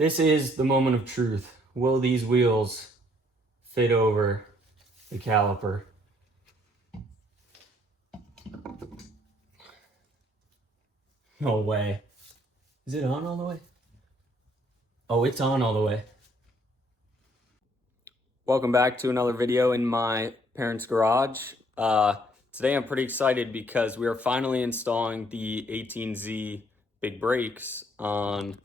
This is the moment of truth. Will these wheels fit over the caliper? No way. Is it on all the way? Oh, it's on all the way. Welcome back to another video in my parents' garage. Today I'm pretty excited because we are finally installing the 18Z big brakes on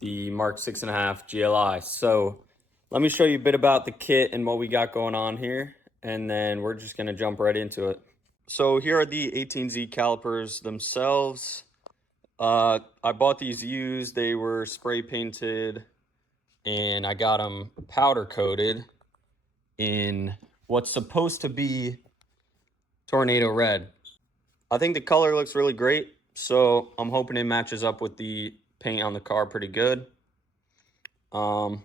the Mark 6.5 GLI. So let me show you a bit about the kit and what we got going on here, and then we're just gonna jump right into it. So here are the 18Z calipers themselves. I bought these used. They were spray painted and I got them powder coated in what's supposed to be tornado red. I think the color looks really great, so I'm hoping it matches up with the paint on the car pretty good. Some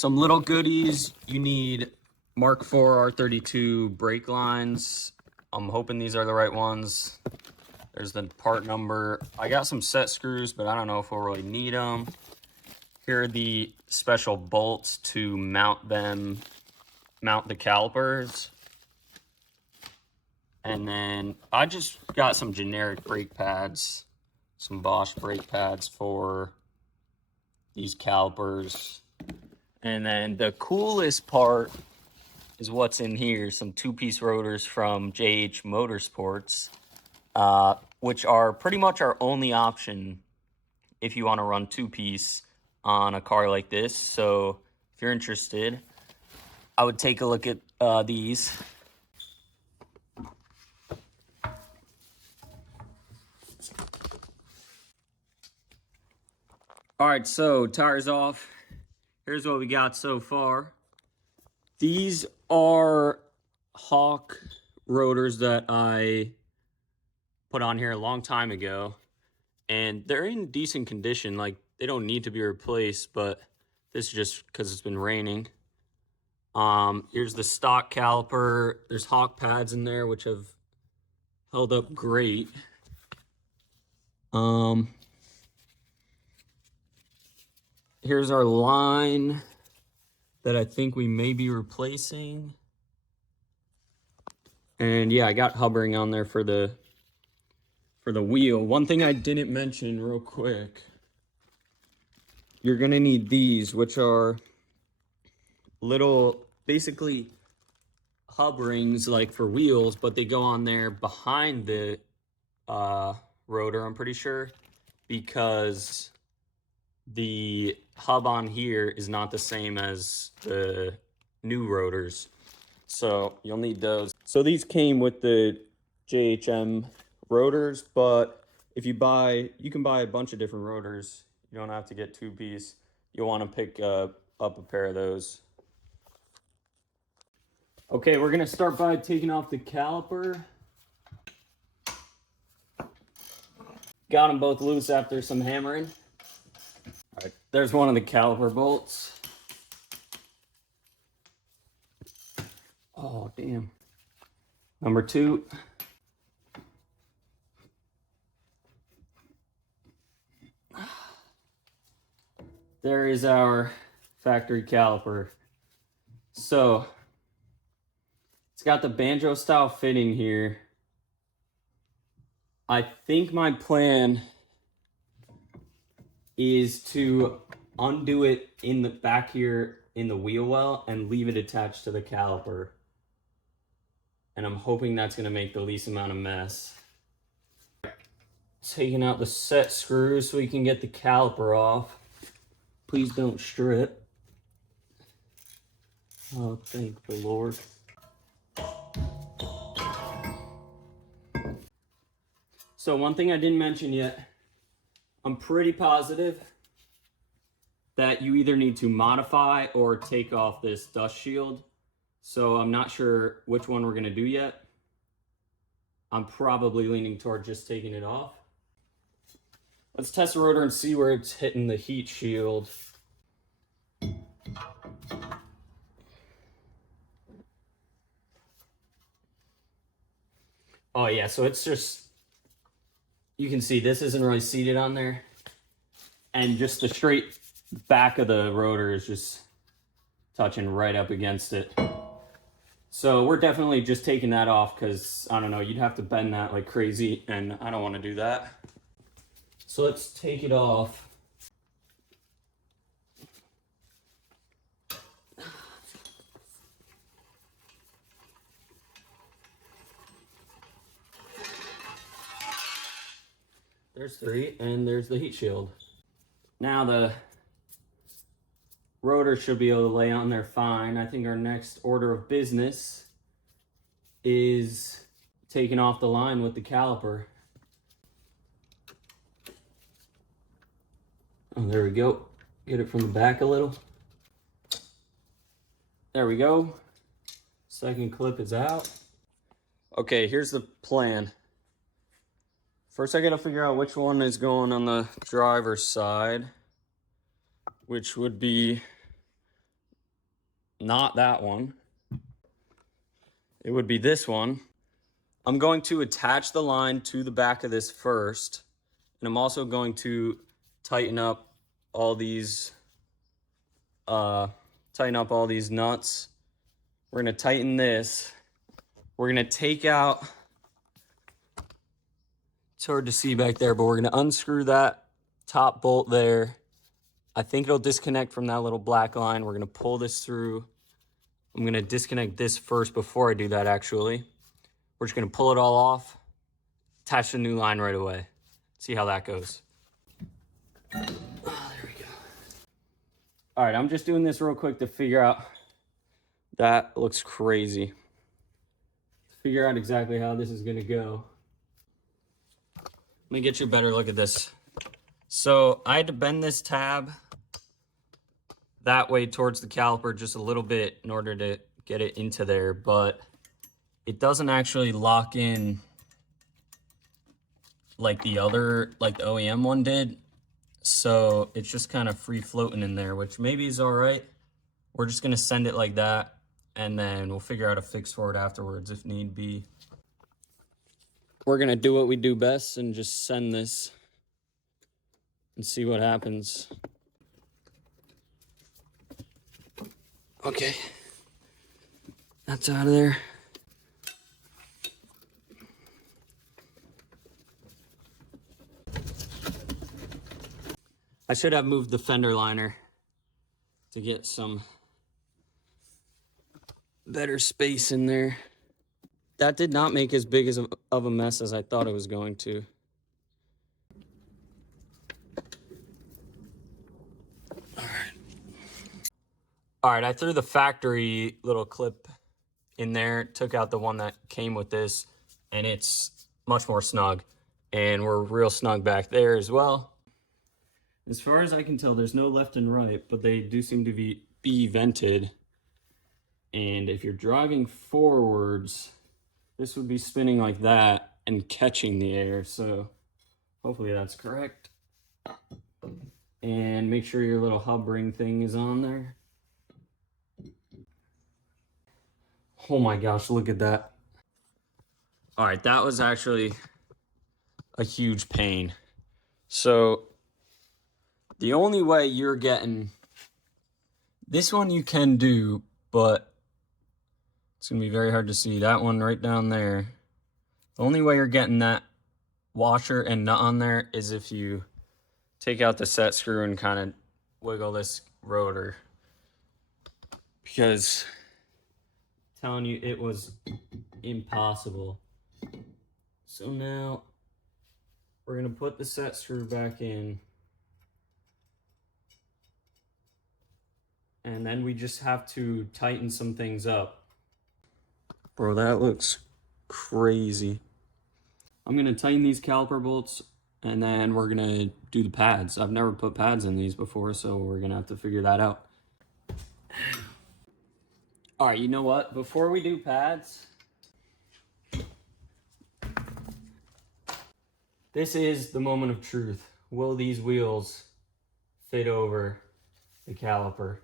little goodies. You need Mk4 R32 brake lines. I'm hoping these are the right ones. There's the part number. I got some set screws, but I don't know if we'll really need them. Here are the special bolts to mount the calipers. And then I just got some generic brake pads, some Bosch brake pads for these calipers. And then the coolest part is what's in here, some two-piece rotors from JH Motorsports, which are pretty much our only option if you want to run two-piece on a car like this. So if you're interested, I would take a look at these. All right, so tires off. Here's what we got so far. These are Hawk rotors that I put on here a long time ago, and they're in decent condition. Like, they don't need to be replaced, but this is just because it's been raining. Here's the stock caliper. There's Hawk pads in there, which have held up great. Here's our line that I think we may be replacing. And yeah, I got hubbering on there for the wheel. One thing I didn't mention real quick, you're gonna need these, which are little, basically hub rings like for wheels, but they go on there behind the rotor, I'm pretty sure, because the hub on here is not the same as the new rotors. So you'll need those. So these came with the JHM rotors, but if you can buy a bunch of different rotors. You don't have to get two-piece. You'll want to pick up a pair of those. Okay, we're gonna start by taking off the caliper. Got them both loose after some hammering. All right, there's one of the caliper bolts. Oh, damn. Number 2. There is our factory caliper. So, it's got the banjo style fitting here. I think my plan is to undo it in the back here in the wheel well and leave it attached to the caliper. And I'm hoping that's gonna make the least amount of mess. Taking out the set screws so we can get the caliper off. Please don't strip. Oh, thank the Lord. So one thing I didn't mention yet, I'm pretty positive that you either need to modify or take off this dust shield. So I'm not sure which one we're gonna do yet. I'm probably leaning toward just taking it off. Let's test the rotor and see where it's hitting the heat shield. Oh yeah, so it's just, you can see this isn't really seated on there. and just the straight back of the rotor is just touching right up against it. So we're definitely just taking that off because, I don't know, you'd have to bend that like crazy, and I don't want to do that. So let's take it off. There's 3, and there's the heat shield. Now the rotor should be able to lay on there fine. I think our next order of business is taking off the line with the caliper. Oh, there we go. Get it from the back a little. There we go. Second clip is out. Okay, here's the plan. First, I gotta figure out which one is going on the driver's side, which would be not that one. It would be this one. I'm going to attach the line to the back of this first, and I'm also going to tighten up all these nuts. We're gonna tighten this. We're gonna take out, it's hard to see back there, but we're gonna unscrew that top bolt there. I think it'll disconnect from that little black line. We're gonna pull this through. I'm gonna disconnect this first before I do that, actually. We're just gonna pull it all off, attach the new line right away. See how that goes. Oh, there we go. All right, I'm just doing this real quick to figure out, that looks crazy. Figure out exactly how this is gonna go. Let me get you a better look at this. So I had to bend this tab that way towards the caliper just a little bit in order to get it into there, but it doesn't actually lock in like the OEM one did. So it's just kind of free floating in there, which maybe is all right. We're just gonna send it like that, and then we'll figure out a fix for it afterwards if need be. We're gonna do what we do best and just send this and see what happens. Okay, that's out of there. I should have moved the fender liner to get some better space in there. That did not make as big of a mess as I thought it was going to. All right, I threw the factory little clip in there, took out the one that came with this, and it's much more snug. And we're real snug back there as well. As far as I can tell, there's no left and right, but they do seem to be vented. And if you're driving forwards, this would be spinning like that and catching the air. So hopefully that's correct. And make sure your little hub ring thing is on there. Oh my gosh, look at that. All right, that was actually a huge pain. So the only way you're getting, this one you can do, but it's gonna be very hard to see. That one right down there. The only way you're getting that washer and nut on there is if you take out the set screw and kind of wiggle this rotor. Because I'm telling you, it was impossible. So now we're gonna put the set screw back in. And then we just have to tighten some things up. Bro, that looks crazy. I'm gonna tighten these caliper bolts, and then we're gonna do the pads. I've never put pads in these before, so we're gonna have to figure that out. All right, you know what? Before we do pads, this is the moment of truth. Will these wheels fit over the caliper?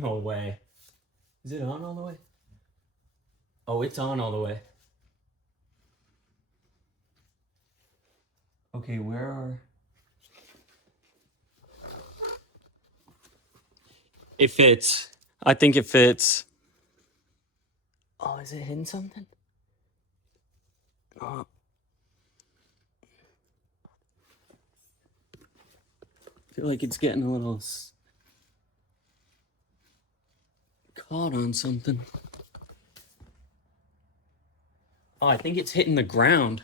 No way. Is it on all the way? Oh, it's on all the way. Okay, where are... It fits. I think it fits. Oh, is it hitting something? Oh. I feel like it's getting a little caught on something. Oh, I think it's hitting the ground.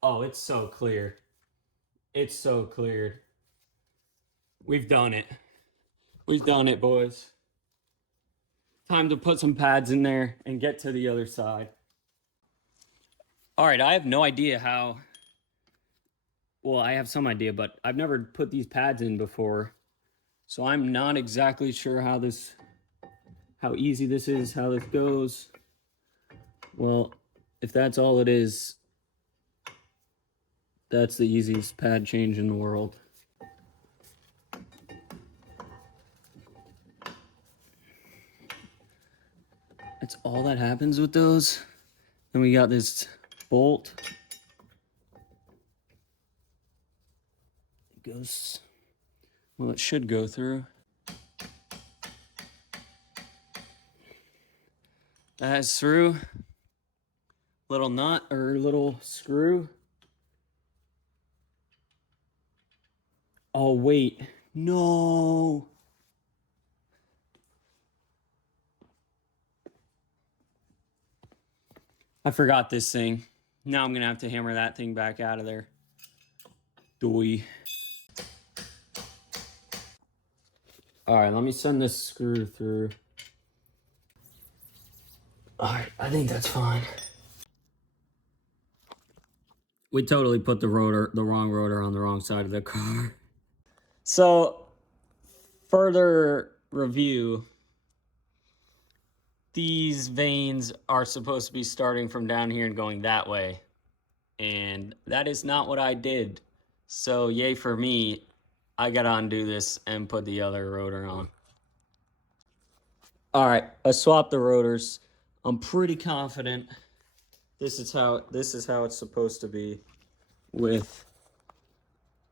Oh, it's so clear. It's so cleared. We've done it. We've done it, boys. Time to put some pads in there and get to the other side. All right, I have no idea how... Well, I have some idea, but I've never put these pads in before. So I'm not exactly sure how easy this is, how this goes. Well, if that's all it is, that's the easiest pad change in the world. That's all that happens with those. Then we got this bolt. It goes, well, it should go through. That is through. Little nut or little screw. Oh, wait. No. I forgot this thing. Now I'm going to have to hammer that thing back out of there. Doy. All right, let me send this screw through. All right, I think that's fine. We totally put the wrong rotor on the wrong side of the car. So, further review. These vanes are supposed to be starting from down here and going that way. And that is not what I did. So, yay for me. I gotta undo this and put the other rotor on. All right, I swapped the rotors. I'm pretty confident this is how it's supposed to be, with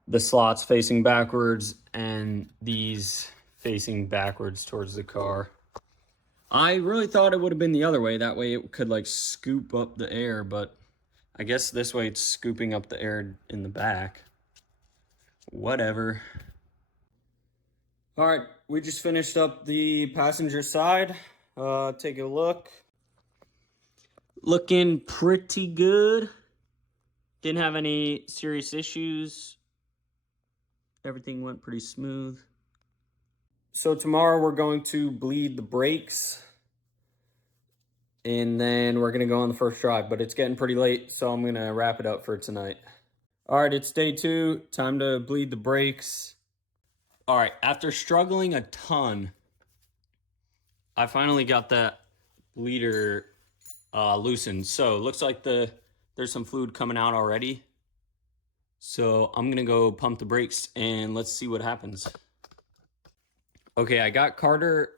the slots facing backwards and these facing backwards towards the car. I really thought it would have been the other way. That way it could like scoop up the air, but I guess this way it's scooping up the air in the back. Whatever. All right, we just finished up the passenger side. Take a look. Looking pretty good. Didn't have any serious issues. Everything went pretty smooth. So tomorrow we're going to bleed the brakes. And then we're going to go on the first drive. But it's getting pretty late, so I'm going to wrap it up for tonight. All right, it's day 2. Time to bleed the brakes. All right, after struggling a ton, I finally got that bleeder loosened. So it looks like there's some fluid coming out already. So I'm going to go pump the brakes and let's see what happens. Okay, I got Carter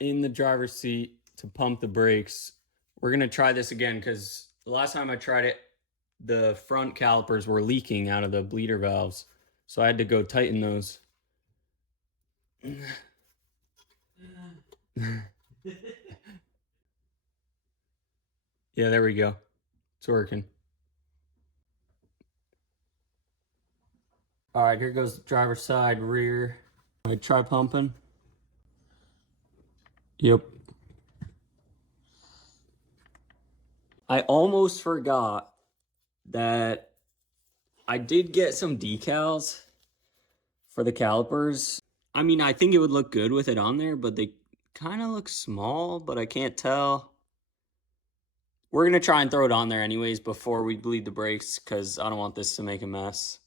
in the driver's seat to pump the brakes. We're going to try this again because the last time I tried it, the front calipers were leaking out of the bleeder valves. So I had to go tighten those. Yeah, there we go. It's working. All right, here goes the driver's side, rear. All right, try pumping. Yep. I almost forgot that I did get some decals for the calipers. I mean, I think it would look good with it on there, but they kind of look small, but I can't tell. We're going to try and throw it on there anyways before we bleed the brakes because I don't want this to make a mess.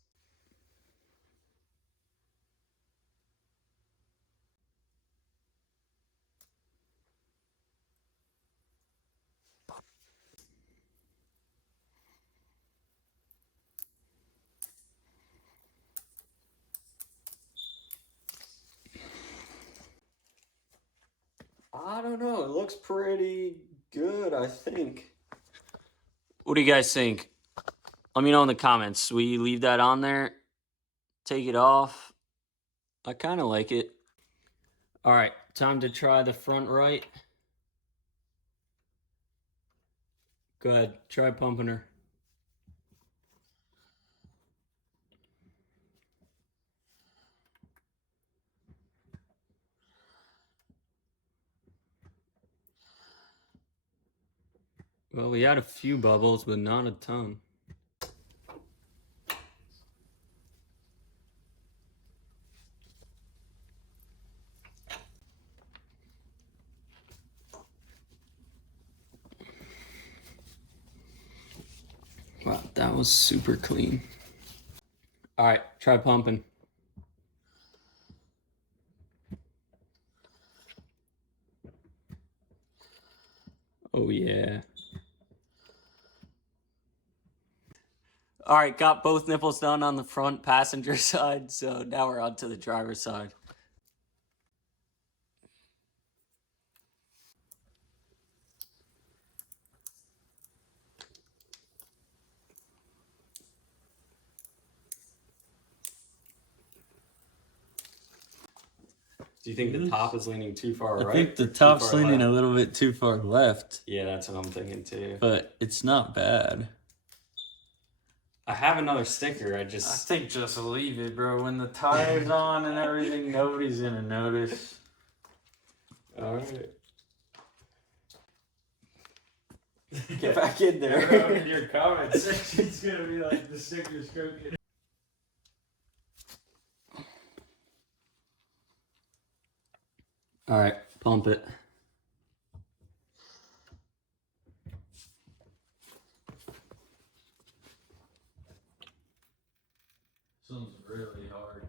I don't know. It looks pretty good, I think. What do you guys think? Let me know in the comments. We leave that on there, take it off. I kind of like it. All right, time to try the front right. Go ahead, try pumping her. Well, we had a few bubbles, but not a ton. Wow, that was super clean. All right, try pumping. Oh yeah. All right, got both nipples done on the front passenger side, so now we're on to the driver's side. Do you think the top is leaning too far right? I think the top's leaning a little bit too far left. Yeah, that's what I'm thinking too. But it's not bad. I have another sticker. I think just leave it, bro. When the tire's on and everything, nobody's gonna notice. All right. Get back in there. Everyone in your comment section's gonna be like the sticker's crooked. All right, pump it. Sounds really hard.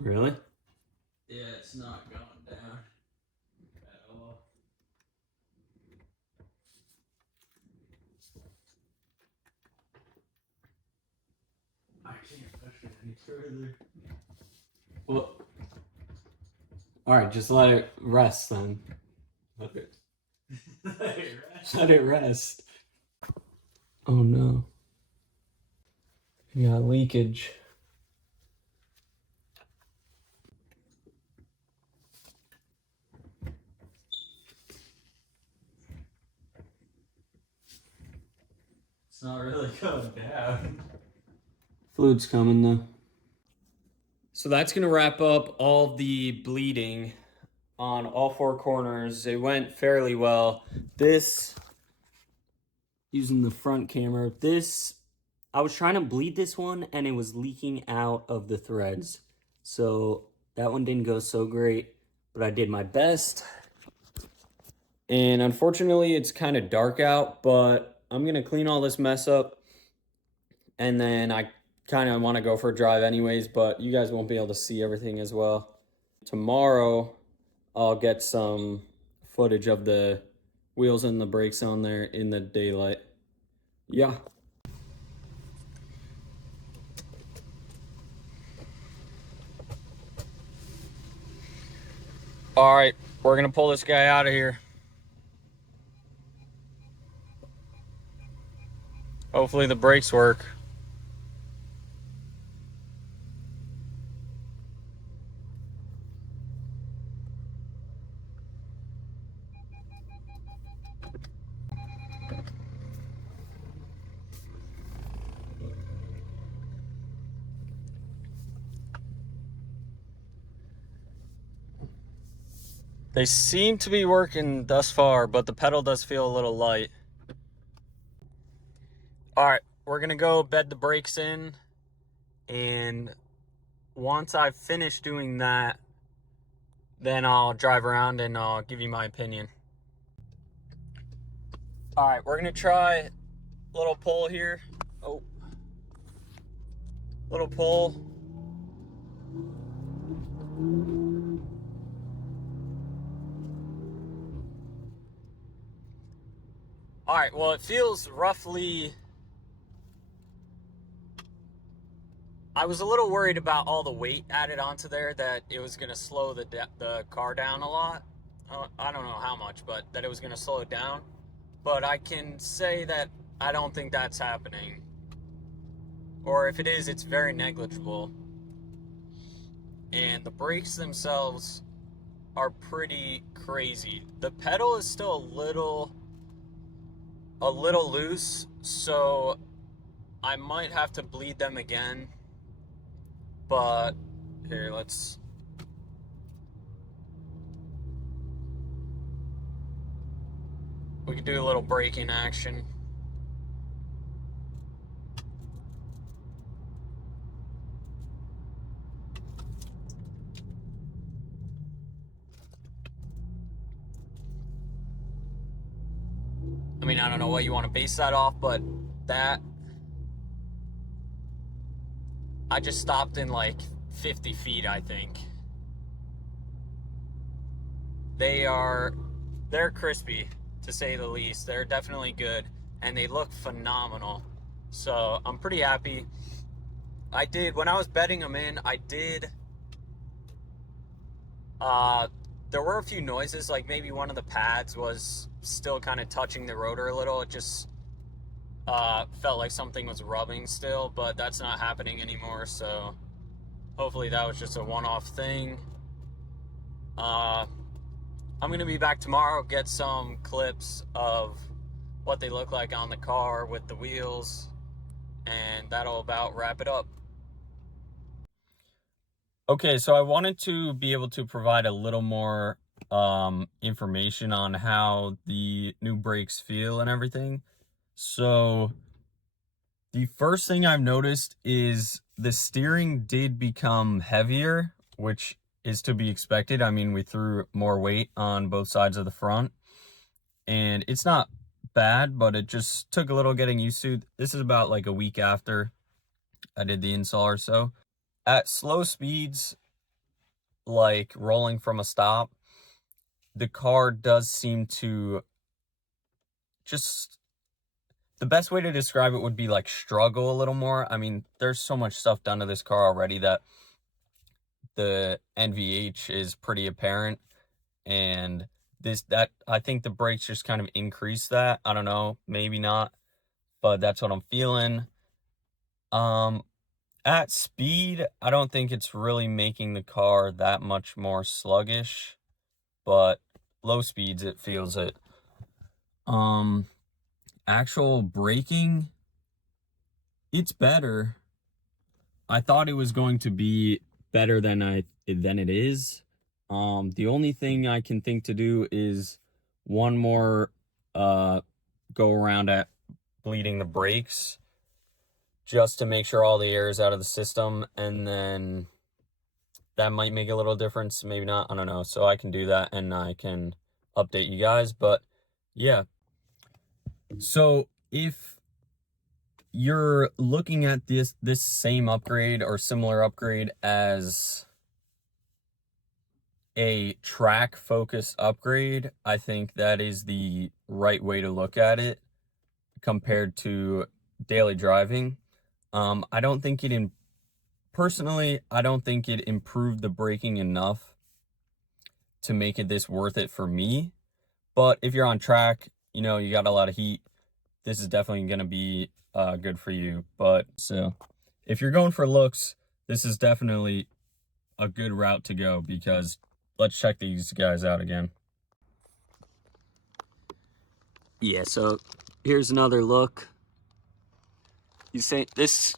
Really? Yeah, it's not going down at all. I can't push it any further. Well, all right, just let it rest then. Let it rest. Let it rest. Oh no. You got leakage. It's not really going down. Fluid's coming though. So that's gonna wrap up all the bleeding on all four corners. It went fairly well. This, using the front camera, I was trying to bleed this one and it was leaking out of the threads. So that one didn't go so great, but I did my best. And unfortunately, it's kind of dark out, but I'm gonna clean all this mess up. And then I kind of want to go for a drive anyways, but you guys won't be able to see everything as well. Tomorrow, I'll get some footage of the wheels and the brakes on there in the daylight. Yeah. All right, we're gonna pull this guy out of here. Hopefully the brakes work. They seem to be working thus far, but the pedal does feel a little light. All right, we're gonna go bed the brakes in, and once I've finished doing that, then I'll drive around and I'll give you my opinion. All right, we're gonna try a little pull here. Oh, little pull. All right, well, it feels roughly, I was a little worried about all the weight added onto there, that it was gonna slow the car down a lot. I don't know how much, but that it was gonna slow it down. But I can say that I don't think that's happening. Or if it is, it's very negligible. And the brakes themselves are pretty crazy. The pedal is still a little loose, so I might have to bleed them again. But here, we can do a little braking action. I mean, I don't know what you want to base that off, but that, I just stopped in like 50 feet, I think. They're crispy, to say the least. They're definitely good, and they look phenomenal. So I'm pretty happy. When I was betting them in, there were a few noises, like maybe one of the pads was still kind of touching the rotor a little. It just felt like something was rubbing still, but that's not happening anymore, so hopefully that was just a one-off thing. I'm gonna be back tomorrow, get some clips of what they look like on the car with the wheels, and that'll about wrap it up. Okay, so I wanted to be able to provide a little more information on how the new brakes feel and everything. So the first thing I've noticed is the steering did become heavier, which is to be expected. I mean, we threw more weight on both sides of the front, and it's not bad, but it just took a little getting used to. This is about like a week after I did the install or so. At slow speeds, like rolling from a stop, the car does seem to just, the best way to describe it would be like struggle a little more. I mean, there's so much stuff done to this car already that the NVH is pretty apparent, and I think the brakes just kind of increase that. I don't know, maybe not, but that's what I'm feeling. At speed, I don't think it's really making the car that much more sluggish, but low speeds it feels it. Actual braking, it's better. I thought it was going to be better than it is. The only thing I can think to do is one more go around at bleeding the brakes, just to make sure all the air is out of the system, and then that might make a little difference, maybe not, I don't know. So I can do that and I can update you guys. But yeah, so if you're looking at this same upgrade or similar upgrade as a track focus upgrade, I think that is the right way to look at it compared to daily driving. I don't think personally, I don't think it improved the braking enough to make it this worth it for me. But if you're on track, you know, you got a lot of heat, this is definitely going to be good for you. But so if you're going for looks, this is definitely a good route to go, because let's check these guys out again. Yeah, so here's another look. You say this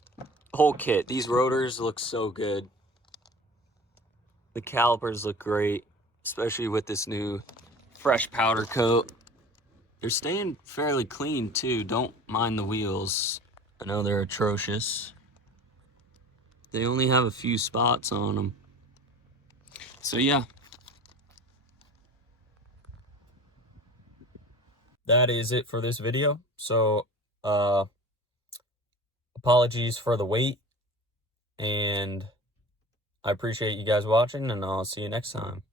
whole kit, these rotors look so good. The calipers look great, especially with this new fresh powder coat. They're staying fairly clean too. Don't mind the wheels. I know they're atrocious. They only have a few spots on them. So yeah. That is it for this video. So apologies for the wait, and I appreciate you guys watching, and I'll see you next time.